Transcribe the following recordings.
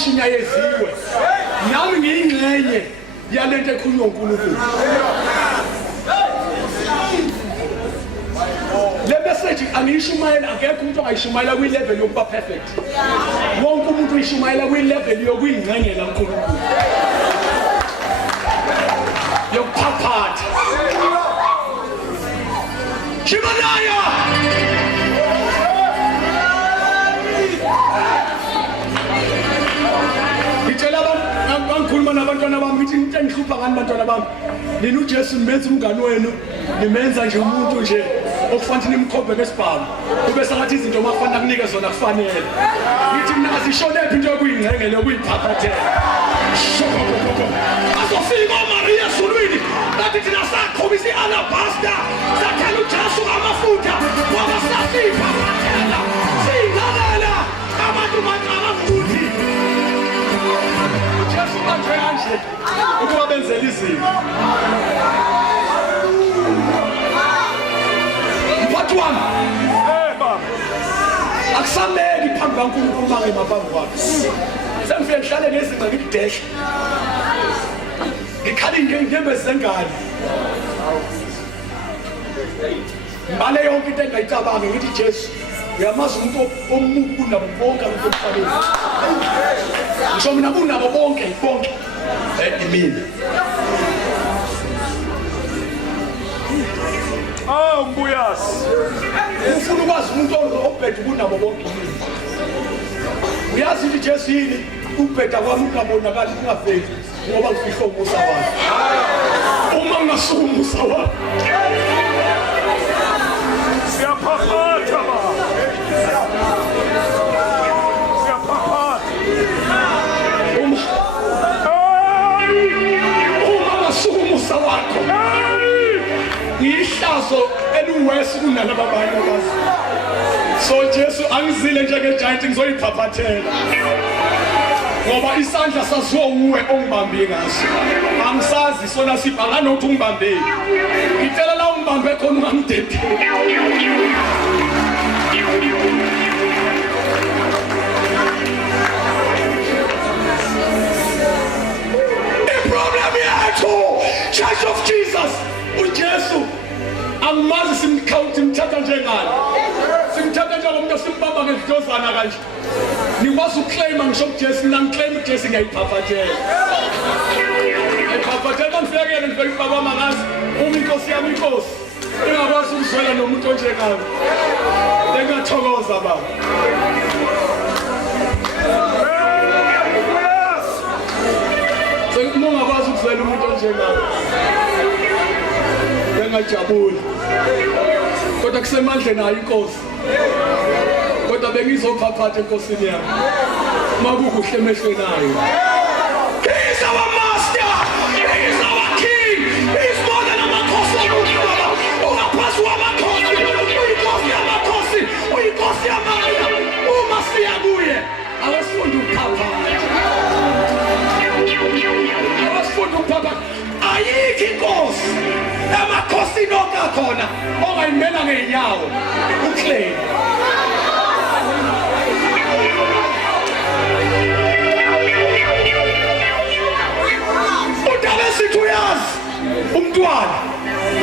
ushinyayeziwe nami ngiyingcenye yalento ekhulunywa uNkulunkulu. Le message angiyishumayela akekho umuntu ongayishumayela kwi level yokuba perfect. Wonke umuntu uyishumayela kwi level yokuyingcengela uNkulunkulu. Yokuphaphatha. Shimanaya. Ngitshela bangikhuluma nabantwana bami ngithi into engihlupha ngani bantwana bami. Nina uJesu nimenza umngani wenu, nimenza nje umuntu nje okufanele nimkhombe ngesibhamu. Kube sengathi izinto makufanele kunike zona kufanele. Ngithi mina asisholephi into yokuyingcengela yokuyiphaphathela. Azofika uMaria Sulwini bathi thina saqhubisa i-alabaster sathela uJesu amafutha ngoba sasiphathela siyingalela abantu baqala futhi uJesu manje kanje ukuba benzela izinto. Mphathi wami baba akusameki phambi kaNkulunkulu manje maphambi kwakhe. Sengifike ngihlale ngezinqa ngibudeshe. Ngikhali ngembe zengane. Mbale yonke into engayicabanga ngithi Jesu uyamazi umuntu omubi kunabo bonke abantu emhlabeni. Ngisho mina kunabo bonke mina. Mbuyasi. Ufuna ukwazi umuntu obhedwe kunabo bonke mina. Uyazi ukuthi Jesu yini ubheda kwami ungabonakali ungaveli ngoba ngifihlo umusa wakhe. Uma ngasuka umusa wakhe siyaphaphata baba. Siyaphaphata. Uma ngasuka umusa wakhe ngihlazo eluwesi kunalaba abanye abazi. So Jesu angizile njengegiant ngizoyiphaphathela. Ngoba isandla saziwa uwe ongibambe ngaso. Angisazi sona sibhangana ukuthi ungibambe. Ngitshela la ungibambe khona ungamdedeli. Iproblem yethu Church of Jesus uJesu angimazi simkhawuthi mthatha njengani. Simthatha njengomuntu simbamba ngedlozana kanje. Nikwazi ukuclaima ngisho uJesu mina ngiclaim uJesu ngiyayiphaphathela. Ngiyayiphaphathela mangifike ngibaba mangazi uma inkosi yami inkosi engakwazi ukuzwela nomuntu onjengami. Lengathokoza baba. Sengingakwazi ukuzwela umuntu onjengami. Ngajabula. Kodwa kusemandleni nayo inkosi. Kodwa bengizophaphatha enkosini yami. Makukuhle emehlweni nayo. He is our master. He is our king. He is more than amakhosi omhlaba. Ungaphansi kwamakhosi. Uyinkosi yamakhosi. Uyinkosi yamandla. Uma siya kuye awasifunda ukuphaphatha. Awasifunda ukuphaphatha. Ayikho inkosi amakhosi nonke khona ongayimela ngeenyawo uclaim. Udaba sithi uyazi umntwana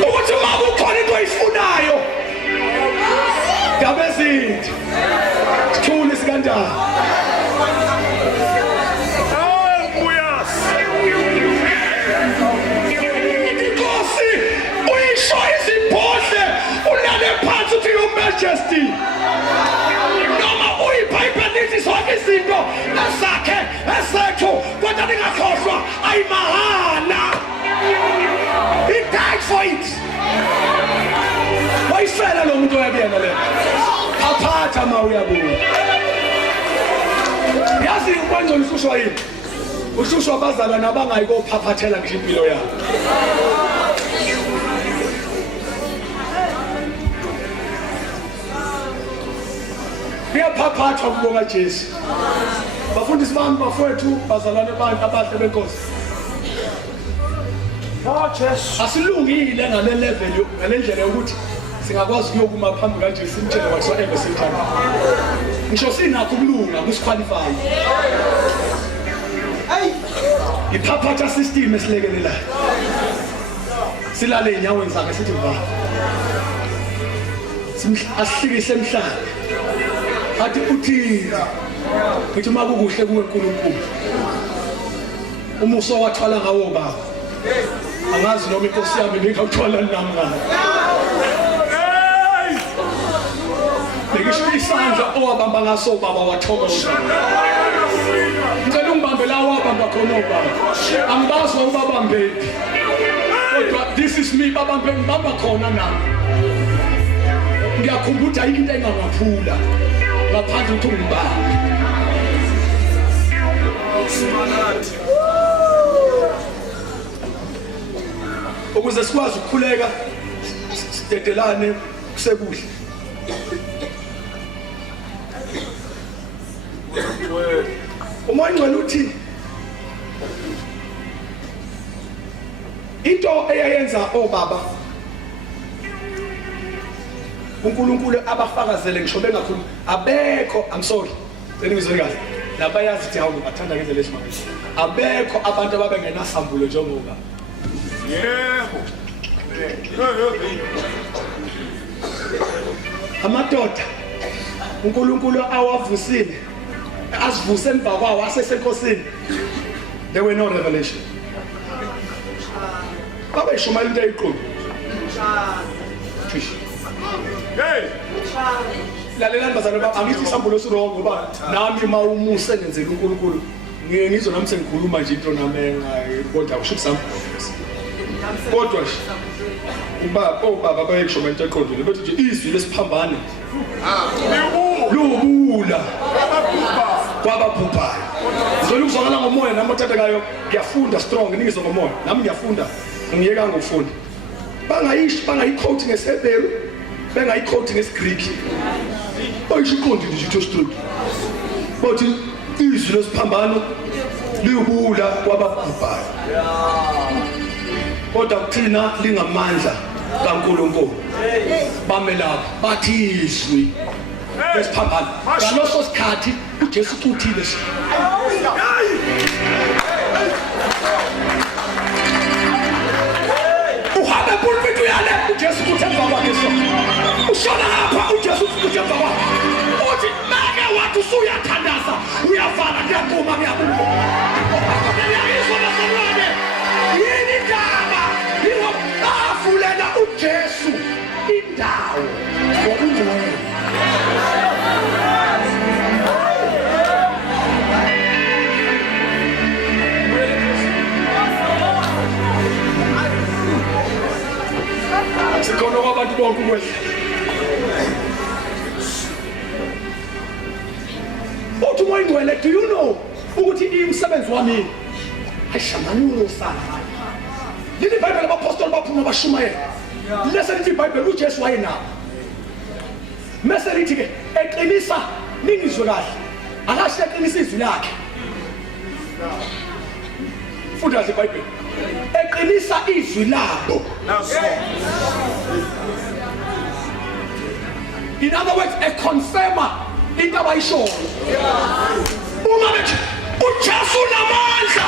ukuthi uma kukhona into oyifunayo daba sithi sithule sikanjani. To your majesty. Noma uyiphayiphanithi zonke izinto esakhe esethu kodwa ningakhohlwa ayimahana. He died for it. Wayisela lo muntu oyabiyena le. Aphatha ma uyabuya. Yazi ukwenza usushwa yini? Usushwa abazalwane abangayikophaphathela ngisho impilo yabo. Kuyaphaphathwa kubonga Jesu. Bafundisi bami bafowethu bazalwane abantu abahle benkosi. Jesu asilungile ngale level ngalendlela yokuthi singakwazi ukuyokuma phambi kaJesu simtshele whatsoever sithanda. Ngisho sinakho ukulunga kusiqualify. Iphaphatha system esilekelelayo. Silale enyaweni zakhe sithi mva. Asihlikise emhlanje. Athi uthina. Ngithi makukuhle kuwe uNkulunkulu. Umuso wathwala ngawo baba. Angazi noma inkosi yami ngikawuthwala nami ngani. Ngisho isandla owabamba ngaso baba wathokoza. Ngicela ungibambe la wabamba khona baba. Angibazi ubabambe. Kodwa this is me babambe ngibamba khona nami. Ngiyakhumbula into engangaphula ngaphandle ukuthi ungibambe. Ukuze sikwazi ukukhuleka sidedelane kusekuhle. Umoya ngcwele uthi into eyayenza obaba uNkulunkulu abafakazele ngisho bengakhuluma abekho I'm sorry benizwe kahle labayazi ukuthi hawu bathanda ngendlela esimanje abekho abantu ababengenasambulo njengoba yebo amadoda uNkulunkulu awavusile asivuse emva kwawo asesenkosini there were no revelation baba ishumayela into eyiqobo hey lalelani bazalwane baba angithi isambulo sirongo ngoba nami mawumuse ngenzela uNkulunkulu ngizwe nami sengikhuluma nje into nami kodwa akusho sambulo kodwa ubaba bayishumayela into eqondile bethi nje izwi lesiphambane lubula kwababhubhayo ngizolo ukuzwakala ngomoya nami othathekayo ngiyafunda strong ningizwa ngomoya nami ngiyafunda ngiyeka ngokufunda bangayiquote ngeSebheru bengayiquote ngesiGreek bayisho iqondile nje into straight bathi izwi lesiphambano libula kwababhubhayo kodwa kuthina lingamandla kaNkulunkulu bamelapha bathi izwi lesiphambano ngaloso sikhathi uJesu uthile uhambe pulpit uyale uJesu uthemba kwakhe so ushona lapha uJesu uthemba kwakhe uthi make wathi usuyathandaza uyafana kuyaquma kuyabumba ngiyizwa bazalwane yini indaba yiwo bafulela uJesu indawo ngokungcwele sikhona kwabantu bonke kwethu uthi umoya ngcwele do you know ukuthi imsebenzi wami ayishamanyulo sana leli bible labapostoli baphuma bashumayela lesa lithi bible uJesu wayenabo mase lithi ke eqinisa ningizwe kahle akasho eqinisa izwi lakhe funda le bible eqinisa izwi labo in other words a confirmer into abayishoyo uma bethi uJesu namandla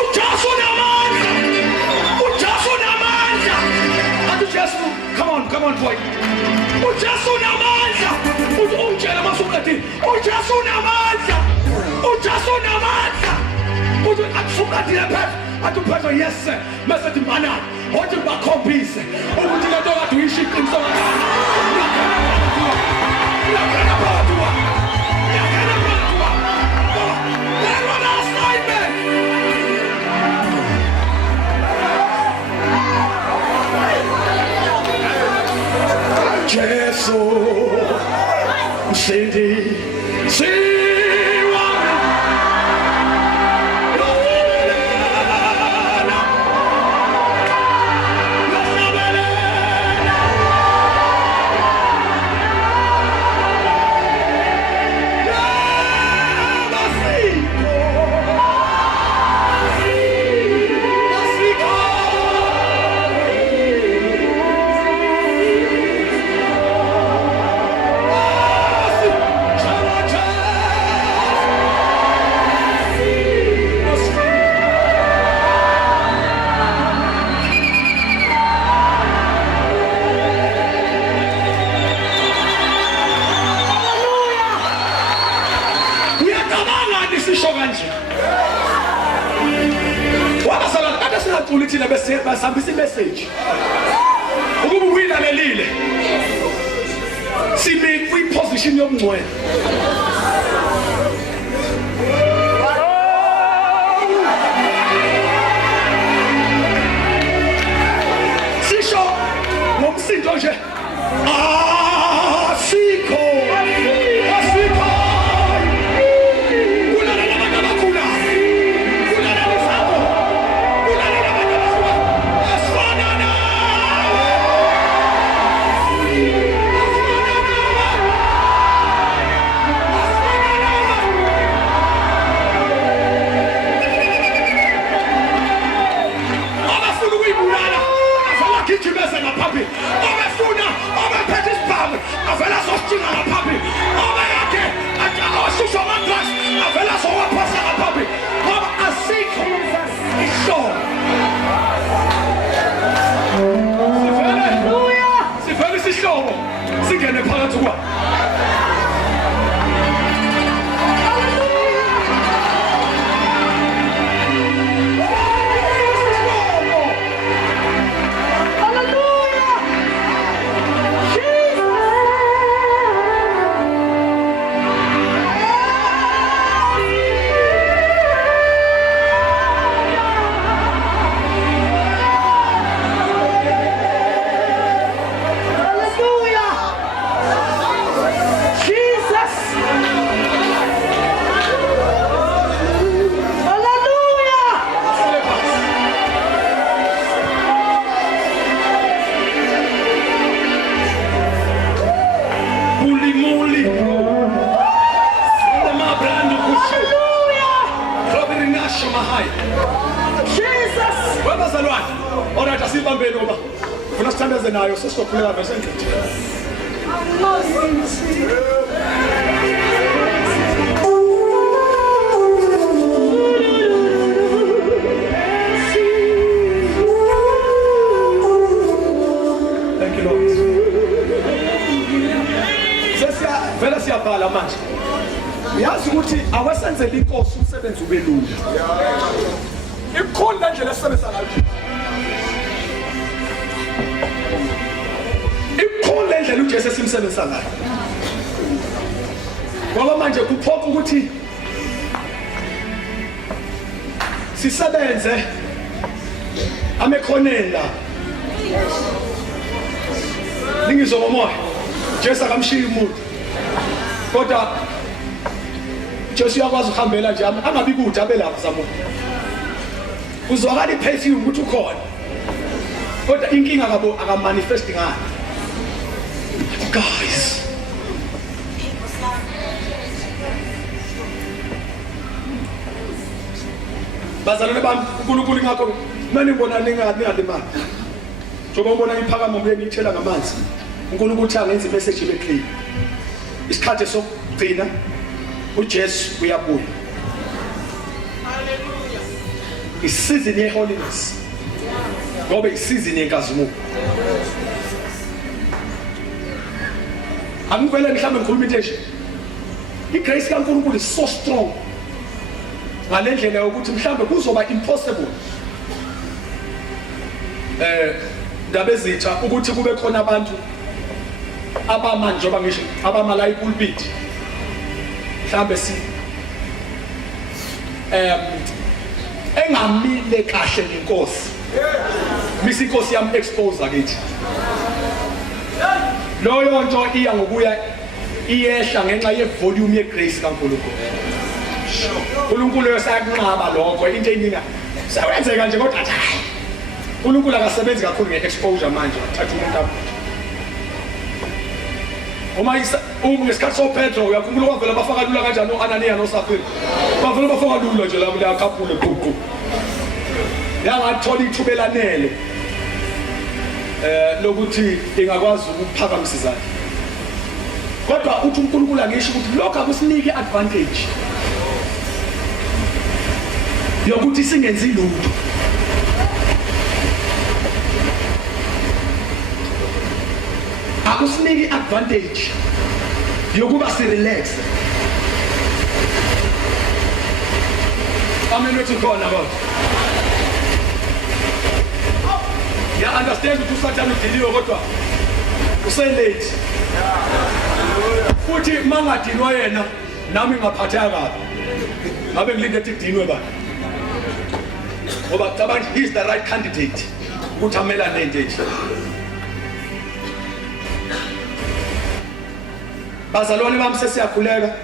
uJesu namandla uJesu namandla athi Jesu come on boy uJesu namandla uthi ungitshela masuqedile uJesu namandla uJesu namandla uthi akusuqedile phela athi phela yes sir mase dimana hothi bakhombise ukuthi lento kade uyishiqiniso Jesu mshindi siwa sisho kanje wabasala kade singaculi thina bese basambisa imessage ukuba uyilalelile simi kwi-position yobungcwele sisho ngomsindo nje asikho nayo sesizokhuleka besengithe Thank you Lord. Vela siyabhala manje. Yazi ukuthi awasenzele inkosi umsebenzi ube lula. Ikhona indlela esisebenza ngayo. Ikhona indlela uJesu esimsebenzisa ngayo. Ngoba manje kuphoqa ukuthi sisebenze amekhonela. Ningizomoya. Jesu akamshiya umuntu. Kodwa Jesu uyakwazi ukuhambela nje angabi kude abe lapha samuntu. Uzwakala iperfume ukuthi ukhona. Kodwa inkinga akamanifesti ngani. Guys. Bazalwane bami uNkulunkulu ngakho manje ngibona ningalimali. Njengoba ubona iphakama kuye ngithela ngamanzi. uNkulunkulu uthi angenza imessage ibe clear. Isikhathi sokugcina uJesu uyabuya. Hallelujah. Isizini yeholiness. Ngoba isizini yenkazimulo. Angivele mhlawumbe ngikhuluma into nje. iGrace kaNkulunkulu is so strong. Ngalendlela yokuthi mhlawumbe kuzoba impossible. Ndaba ezitha ukuthi kube khona abantu abamanje njengoba ngisho abamala ipulpit. Mhlawumbe si engamile kahle nenkosi. Misi inkosi yami expose akithi. Loyo nto iya ngokuya iyehla ngenxa yevolume yeGrace kaNkulunkulu. uNkulunkulu uyasakunqaba lokho into eyiningi sawenzeka nje kodwa hayi. uNkulunkulu akasebenzi kakhulu ngeexposure manje uthatha umuntu apho. Uma ngesikhathi soPetro uyakhumbula kwavela bafaka lula kanjani uAnaniya noSafira. Bavela bafaka lula nje lapho liyakhaphule qhuqhu. Yangathola ithuba elanele lokuthi ingakwazi ukuphakamisa izandla. Kodwa uthi uNkulunkulu angisho ukuthi lokho akusinike advantage yokuthi singenzi lutho. Akusinike advantage yokuba si relax. Amen uthi khona kodwa. Ya understand ukuthi usathana udiliwe kodwa uselate. Futhi mangadinwa yena nami ngaphatheka kabi. Ngabe ngilinde ukuthi kudinwe bani. Ngoba cabanga he is the right candidate ukuthi amelane nento enje. Bazalwane bami sesiyakhuleka.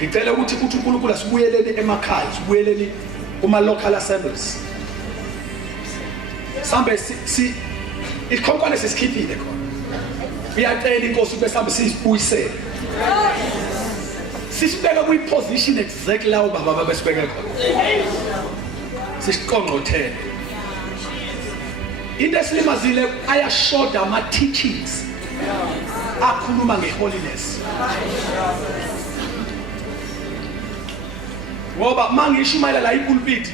Ngicela ukuthi uNkulunkulu asibuyelele emakhaya, sibuyelele kuma local assemblies. Sambe si ikhonkwane sesikhiphile khona. Uyacela inkosi ube sambe sisibuyisele. Sisibeka kwi position exactly la ubaba babesibeka khona. Sisiqongqothele. Into esilimazile ayashoda ama teachings. Akhuluma ngeholiness. Ngoba mangishumayela la ipulpit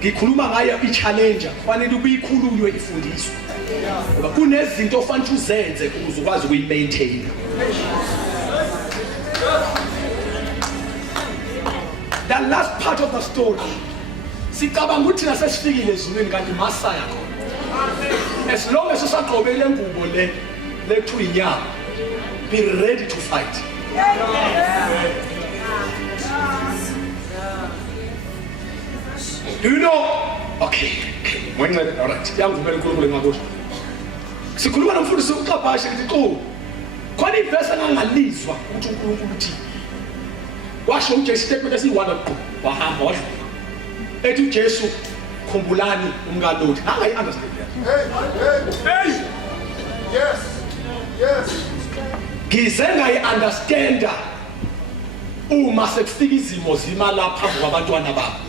ngikhuluma ngayo i-challenger kufanele uyikhululwe ifundiswe ngoba kunezinto ofanele uzenze ukuze ukwazi ukuyi-maintain. The last part of the story sicabanga ukuthi nasesifikile ezulwini kanti masaya khona. As long as usagqobele ingubo le lethu inyama, be ready to fight. Do you know? Okay. When all right. Yangivumela uNkulunkulu ngakusho. Sikhuluma nomfundisi uXabashe lithi qo. Khona ivesi angangalizwa ukuthi uNkulunkulu uthi. Washo uJesu statement esiyi-1 wahamba washo. Ethi uJesu khumbulani umkaLoti. Hayi understand that. Hey. Yes. Yes. Ngize ngayi-understanda uma sekufika izimo zima lapha ngabantwana babo.